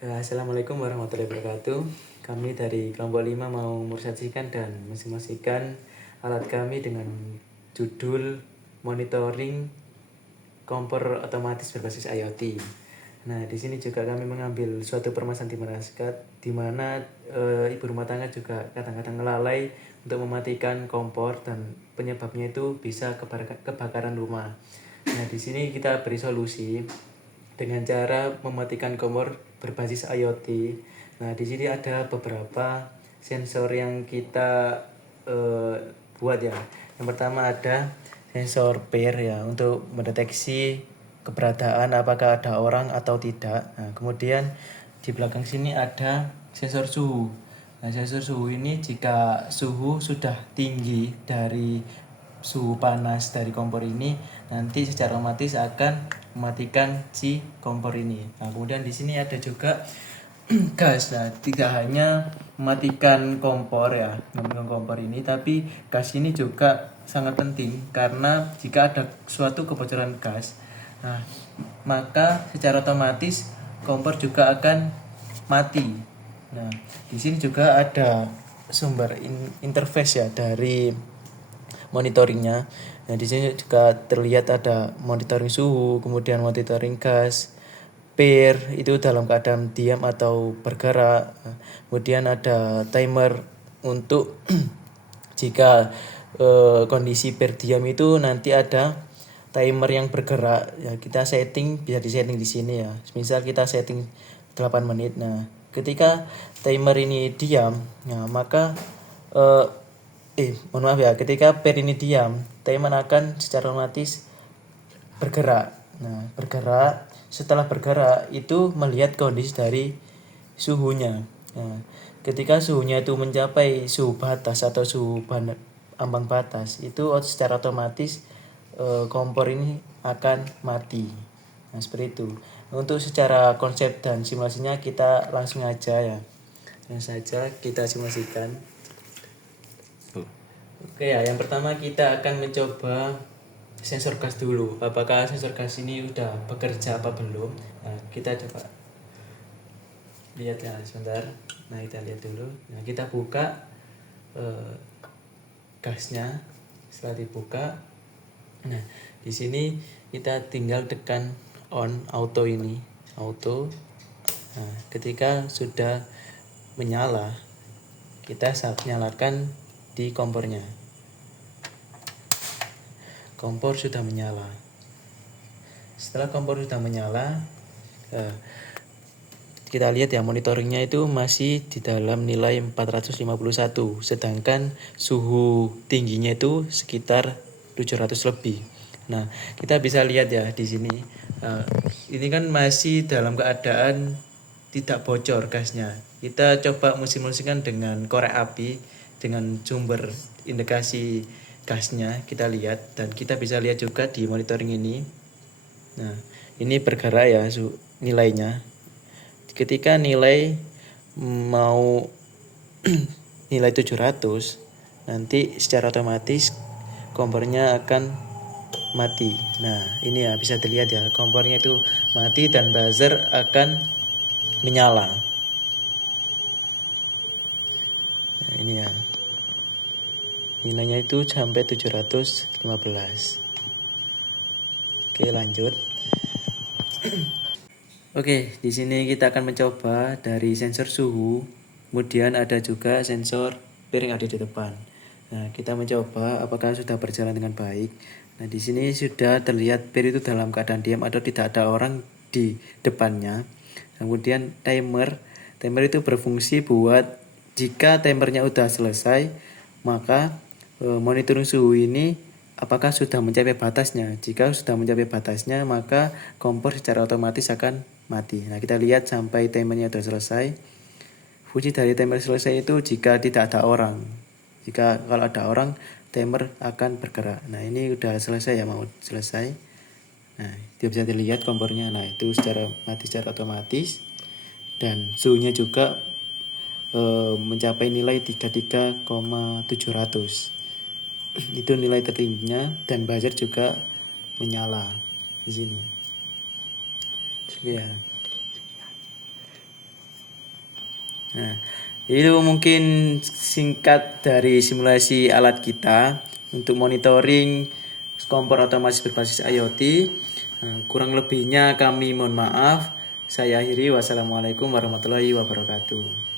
Assalamualaikum warahmatullahi wabarakatuh. Kami dari kelompok 5 mau meresaksikan dan mensimulasikan alat kami dengan judul monitoring kompor otomatis berbasis IoT. Nah, di sini juga kami mengambil suatu permasalahan di mana ibu rumah tangga juga kadang-kadang lalai untuk mematikan kompor dan penyebabnya itu bisa kebakaran rumah. Nah, di sini kita beri solusi dengan cara mematikan kompor berbasis IoT. Nah, di sini ada beberapa sensor yang kita buat ya. Yang pertama ada sensor pair ya untuk mendeteksi keberadaan apakah ada orang atau tidak. Nah, kemudian di belakang sini ada sensor suhu. Nah, sensor suhu ini jika suhu sudah tinggi dari suhu panas dari kompor ini, nanti secara otomatis akan mematikan si kompor ini. Nah, kemudian di sini ada juga gas. Nah, tidak hanya mematikan kompor ya, mematikan kompor ini, tapi gas ini juga sangat penting karena jika ada suatu kebocoran gas, nah, maka secara otomatis kompor juga akan mati. Nah, di sini juga ada sumber interface ya dari monitoringnya. Nah, di sini juga terlihat ada monitoring suhu, kemudian monitoring gas, pair itu dalam keadaan diam atau bergerak. Nah, kemudian ada timer untuk jika kondisi pair diam itu nanti ada timer yang bergerak. Ya, kita setting bisa disetting di sini ya. Misal kita setting 8 menit. Nah, ketika timer ini diam, nah maka mohon maaf ya, ketika pair ini diam, timer akan secara otomatis bergerak. Nah, bergerak, setelah bergerak itu melihat kondisi dari suhunya. Nah, ketika suhunya itu mencapai suhu batas atau suhu ambang batas, itu secara otomatis kompor ini akan mati. Nah, seperti itu. Untuk secara konsep dan simulasinya kita langsung aja ya. Langsung saja kita simulasikan. Oke ya, yang pertama kita akan mencoba sensor gas dulu. Apakah sensor gas ini udah bekerja apa belum? Nah, kita coba lihat ya sebentar. Nah, kita lihat dulu. Nah, kita buka gasnya. Setelah dibuka, nah di sini kita tinggal tekan on auto ini, auto. Nah, ketika sudah menyala, kita nyalakan di kompornya. Kompor sudah menyala. Setelah kompor sudah menyala, kita lihat ya monitoringnya itu masih di dalam nilai 451, sedangkan suhu tingginya itu sekitar 700 lebih. Nah, kita bisa lihat ya di sini. Ini kan masih dalam keadaan tidak bocor gasnya. Kita coba simulasikan dengan korek api dengan sumber indikasi gasnya, kita lihat dan kita bisa lihat juga di monitoring ini. Nah, ini bergerak ya nilainya. Ketika nilai mau nilai 700, nanti secara otomatis kompornya akan mati. Nah, ini ya bisa dilihat ya, kompornya itu mati dan buzzer akan menyala. Nah, ini ya. Nilainya itu sampai 715. Oke, lanjut. Oke, di sini kita akan mencoba dari sensor suhu, kemudian ada juga sensor piring ada di depan. Nah, kita mencoba apakah sudah berjalan dengan baik. Nah, di sini sudah terlihat piring itu dalam keadaan diam atau tidak ada orang di depannya. Kemudian timer itu berfungsi buat jika timernya udah selesai, maka monitoring suhu ini apakah sudah mencapai batasnya. Jika sudah mencapai batasnya, maka kompor secara otomatis akan mati. Nah, kita lihat sampai timernya sudah selesai. Fungsi dari timer selesai itu jika tidak ada orang. Kalau ada orang, timer akan bergerak. Nah, ini udah selesai ya, mau selesai. Nah, dia bisa dilihat kompornya. Nah, itu mati secara otomatis. Dan suhunya juga mencapai nilai 33,700. Itu nilai tertingginya dan buzzer juga menyala di sini. Ya. Nah, itu mungkin singkat dari simulasi alat kita untuk monitoring kompor otomatis berbasis IoT. Nah, kurang lebihnya kami mohon maaf. Saya akhiri, wassalamualaikum warahmatullahi wabarakatuh.